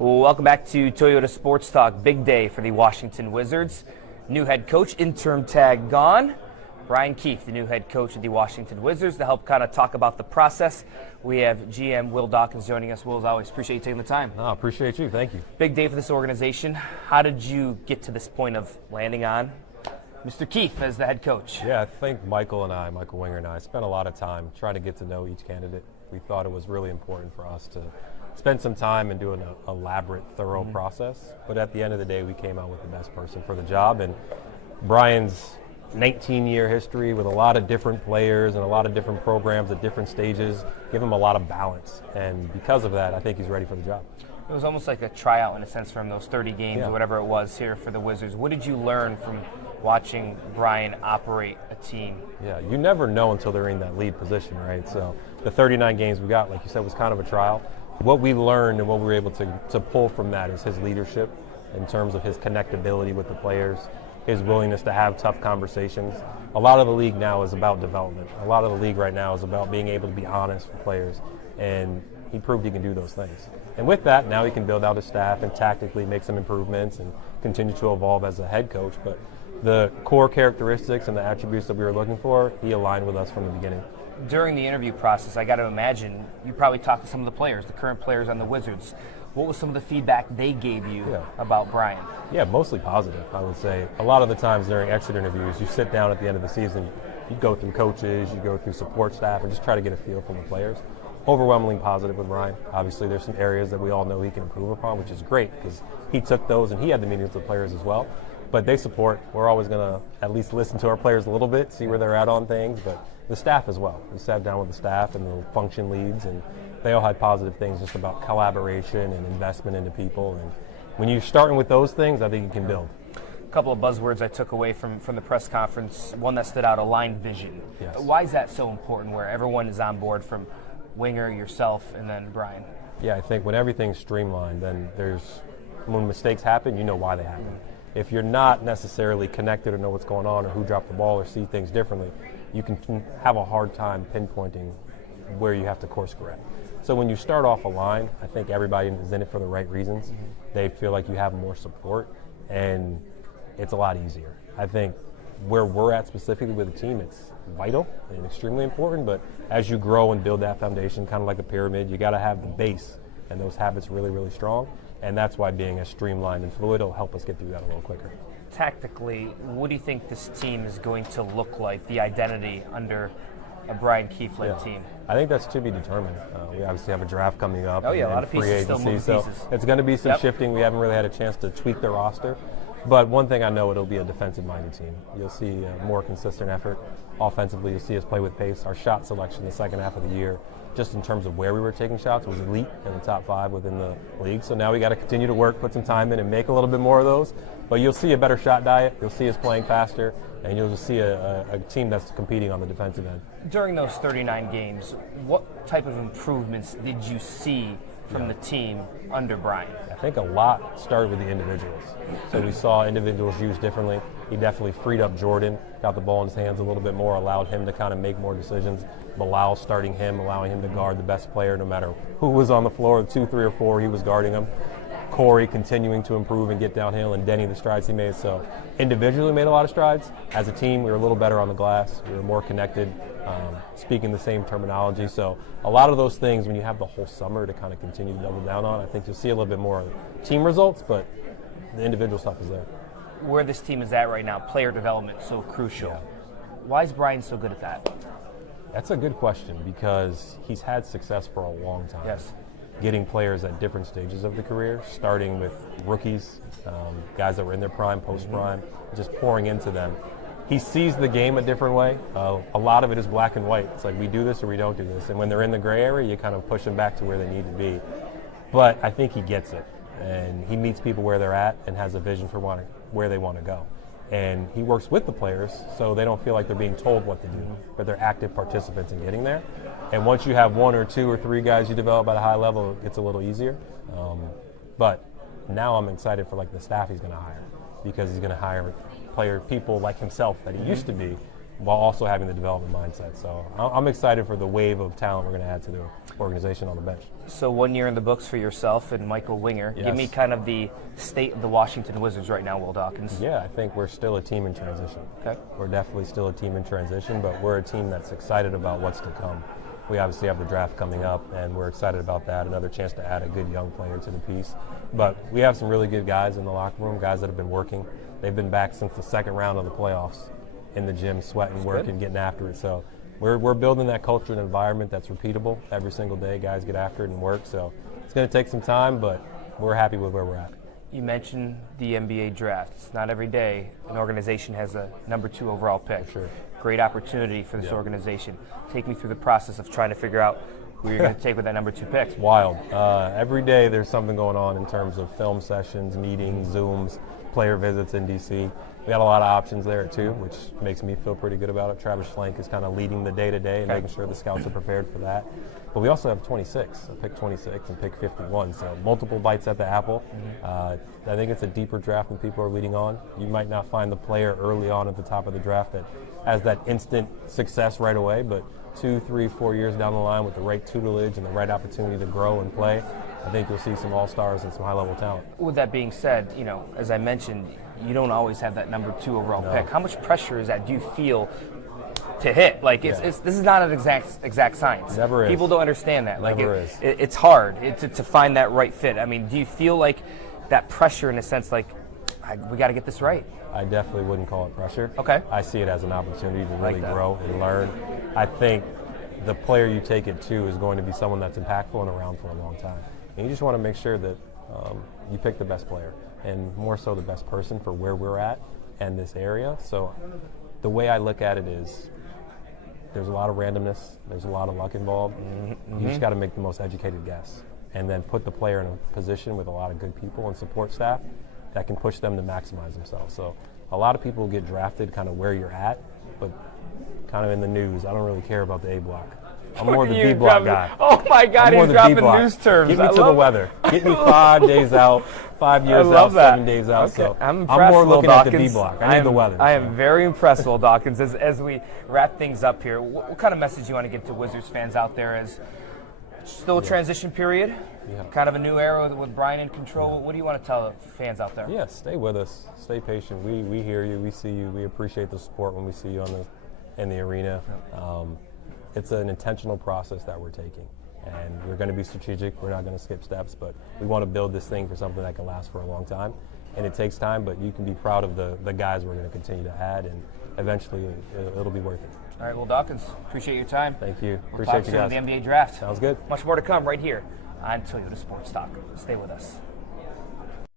Welcome back to Toyota Sports Talk. Big day for the Washington Wizards. New head coach, interim tag gone. Brian Keefe, the new head coach of the Washington Wizards, to help kind of talk about the process. We have GM Will Dawkins joining us. Will, as always, appreciate you taking the time. No, appreciate you. Thank you. Big day for this organization. How did you get to this point of landing on Mr. Keefe as the head coach? Yeah, I think Michael Winger and I spent a lot of time trying to get to know each candidate. We thought it was really important for us to spend some time and do an elaborate, thorough process. But at the end of the day, we came out with the best person for the job. And Brian's 19-year history with a lot of different players and a lot of different programs at different stages give him a lot of balance. And because of that, I think he's ready for the job. It was almost like a tryout in a sense from those 30 games or whatever it was here for the Wizards. What did you learn from watching Brian operate a team? Yeah, you never know until they're in that lead position, right? So the 39 games we got, like you said, was kind of a trial. What we learned and what we were able to pull from that is his leadership in terms of his connectability with the players, his willingness to have tough conversations. A lot of the league now is about development. A lot of the league right now is about being able to be honest with players, and he proved he can do those things. And with that, now he can build out his staff and tactically make some improvements and continue to evolve as a head coach. But the core characteristics and the attributes that we were looking for, he aligned with us from the beginning. During the interview process, I got to imagine you probably talked to some of the players, the current players on the Wizards. What was some of the feedback they gave you about Brian? Yeah, mostly positive, I would say. A lot of the times during exit interviews, you sit down at the end of the season, you go through coaches, you go through support staff, and just try to get a feel from the players. Overwhelmingly positive with Brian. Obviously, there's some areas that we all know he can improve upon, which is great because he took those and he had the meetings with players as well. But they support. We're always going to at least listen to our players a little bit, see where they're at on things, but the staff as well. We sat down with the staff and the function leads, and they all had positive things just about collaboration and investment into people. And when you're starting with those things, I think you can build. A couple of buzzwords I took away from the press conference. One that stood out, aligned vision. Yes. Why is that so important where everyone is on board from Winger, yourself, and then Brian? Yeah, I think when everything's streamlined, then when mistakes happen, you know why they happen. If you're not necessarily connected or know what's going on or who dropped the ball or see things differently, you can have a hard time pinpointing where you have to course correct. So when you start off a line, I think everybody is in it for the right reasons. They feel like you have more support, and it's a lot easier. I think where we're at specifically with the team, it's vital and extremely important, but as you grow and build that foundation, kind of like a pyramid, you got to have the base and those habits really, really strong, and that's why being as streamlined and fluid will help us get through that a little quicker. Tactically, what do you think this team is going to look like, the identity under a Brian Keefe-led team? I think that's to be determined. We obviously have a draft coming up. A lot of pieces still moving so pieces. It's going to be some shifting. We haven't really had a chance to tweak the roster. But one thing I know, it'll be a defensive-minded team. You'll see a more consistent effort. Offensively, you'll see us play with pace. Our shot selection the second half of the year, just in terms of where we were taking shots, was elite in the top 5 within the league. So now we got to continue to work, put some time in, and make a little bit more of those. But you'll see a better shot diet. You'll see us playing faster, and you'll just see a team that's competing on the defensive end. During those 39 games, what type of improvements did you see from the team under Brian? I think a lot started with the individuals. So we saw individuals used differently. He definitely freed up Jordan, got the ball in his hands a little bit more, allowed him to kind of make more decisions. Bilal starting him, allowing him to guard the best player no matter who was on the floor, 2, 3, or 4, he was guarding them. Corey continuing to improve and get downhill, and Denny the strides he made. So individually made a lot of strides. As a team, we were a little better on the glass. We were more connected, speaking the same terminology. So a lot of those things, when you have the whole summer to kind of continue to double down on, I think you'll see a little bit more team results, but the individual stuff is there. Where this team is at right now, player development so crucial. Why is Brian so good at that? That's a good question because he's had success for a long time. Yes. Getting players at different stages of the career, starting with rookies, guys that were in their prime, post-prime, just pouring into them. He sees the game a different way. A lot of it is black and white. It's like we do this or we don't do this. And when they're in the gray area, you kind of push them back to where they need to be. But I think he gets it. And he meets people where they're at and has a vision for where they want to go. And he works with the players so they don't feel like they're being told what to do, but they're active participants in getting there. And once you have 1 or 2 or 3 guys you develop at a high level, it gets a little easier. But now I'm excited for like the staff he's going to hire, because he's going to hire people like himself that he used to be while also having the development mindset. So I'm excited for the wave of talent we're going to add to the organization on the bench. So 1 year in the books for yourself and Michael Winger. Yes. Give me kind of the state of the Washington Wizards right now, Will Dawkins. Yeah, I think we're still a team in transition. Okay. We're definitely still a team in transition, but we're a team that's excited about what's to come. We obviously have the draft coming up, and we're excited about that. Another chance to add a good young player to the piece. But we have some really good guys in the locker room, guys that have been working. They've been back since the second round of the playoffs in the gym, sweating, working, getting after it. So we're building that culture and environment that's repeatable every single day. Guys get after it and work. So it's going to take some time, but we're happy with where we're at. You mentioned the NBA draft. It's not every day an organization has a number 2 overall pick. For sure. Great opportunity for this organization. Take me through the process of trying to figure out who you're going to take with that number 2 pick. It's wild. Every day there's something going on in terms of film sessions, meetings, Zooms, player visits in DC. We got a lot of options there too, which makes me feel pretty good about it. Travis Schlenk is kind of leading the day-to-day and making sure the scouts are prepared for that. But we also have 26, pick 26 and pick 51, so multiple bites at the apple. I think it's a deeper draft than people are leading on. You might not find the player early on at the top of the draft that has that instant success right away, but 2, 3, 4 years down the line with the right tutelage and the right opportunity to grow and play, I think you'll see some all-stars and some high-level talent. With that being said, as I mentioned, you don't always have that number 2 overall pick. How much pressure is that? Do you feel to hit? Like this is not an exact science. Never is. People don't understand that. Never is. It's hard to find that right fit. I mean, do you feel like that pressure in a sense, like we got to get this right? I definitely wouldn't call it pressure. Okay. I see it as an opportunity to really grow and learn. I think the player you take it to is going to be someone that's impactful and around for a long time. And you just want to make sure that you pick the best player, and more so the best person for where we're at and this area. So the way I look at it is there's a lot of randomness, there's a lot of luck involved. You just got to make the most educated guess and then put the player in a position with a lot of good people and support staff that can push them to maximize themselves. So a lot of people get drafted kind of where you're at, but kind of in the news. I don't really care about the A block. I'm more the B block guy. Oh my God, he's dropping news terms. Get me to the weather. Get me 5 days out, 5 years out, 7 days out. Okay. So I'm impressed, more Will looking Dawkins. at the B block. I need the weather. I am very impressed, Will Dawkins. As we wrap things up here, what kind of message you want to give to Wizards fans out there as still a transition period, kind of a new era with Brian in control? What do you want to tell the fans out there? Yeah, stay with us. Stay patient. We hear you. We see you. We appreciate the support when we see you in the arena. It's an intentional process that we're taking, and we're going to be strategic. We're not going to skip steps, but we want to build this thing for something that can last for a long time. And it takes time, but you can be proud of the guys we're going to continue to add, and eventually it'll be worth it. All right, Will Dawkins, appreciate your time. Thank you. We'll Appreciate talk you soon guys. with the NBA draft. Sounds good. Much more to come right here on Toyota Sports Talk. Stay with us.